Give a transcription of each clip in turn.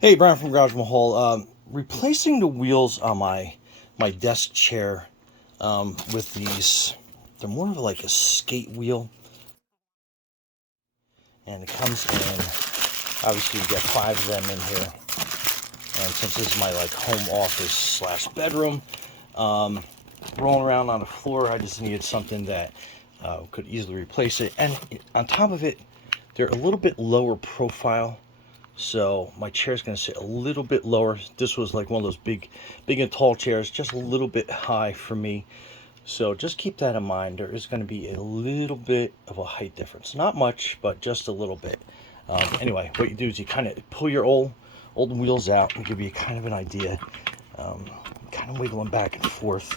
Hey, Brian from Garage Mahal. Replacing the wheels on my desk chair with these. They're more of like a skate wheel, and it comes in. Obviously, you get 5 of them in here. And since this is my like home office slash bedroom, rolling around on the floor, I just needed something that could easily replace it. And on top of it, they're a little bit lower profile. So my chair is going to sit a little bit lower. This was like one of those big and tall chairs, just a little bit high for me. So just keep that in mind. There is going to be a little bit of a height difference. Not much, but just a little bit. Anyway, what you do is you kind of pull your old wheels out and give you kind of an idea. Kind of wiggle them back and forth,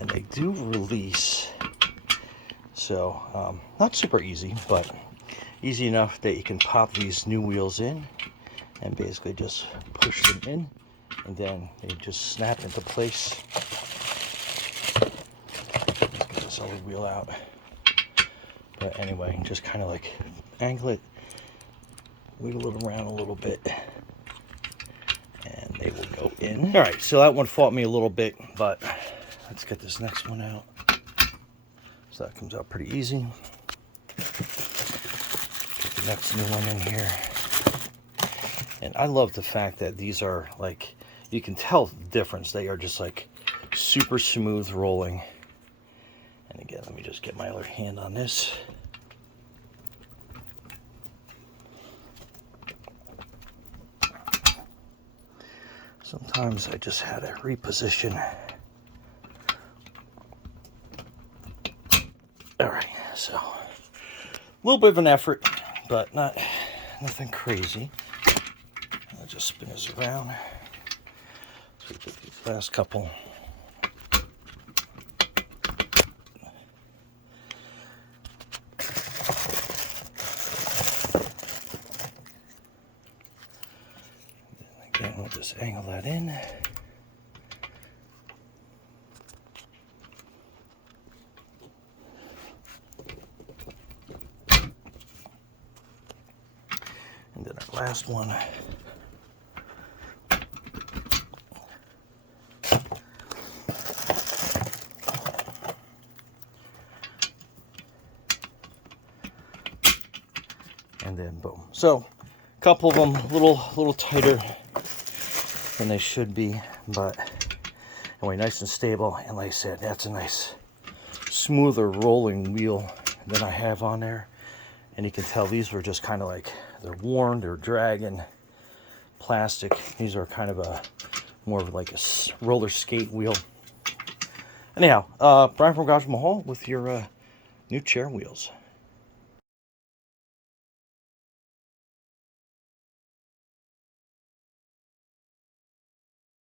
and they do release. So not super easy, but easy enough that you can pop these new wheels in and basically just push them in, and then they just snap into place. Let's get this other wheel out. But anyway, just kind of like angle it, wiggle it around a little bit, and they will go in. All right, so that one fought me a little bit, but let's get this next one out. So that comes out pretty easy. Get the next new one in here. And I love the fact that these are like, you can tell the difference. They are just like super smooth rolling. And again, let me just get my other hand on this. Sometimes I just had to reposition. All right, so a little bit of an effort, but nothing crazy. I'll just spin this around. So we get these last couple. Again, we'll just angle that in. And then our last one. And then boom. So a couple of them a little tighter than they should be, but anyway, nice and stable. And like I said, that's a nice smoother rolling wheel than I have on there. And you can tell these were just kind of like, they're worn, they're dragging plastic. These are kind of a more of like a roller skate wheel. Anyhow, Brian from Quadruple with your new chair wheels.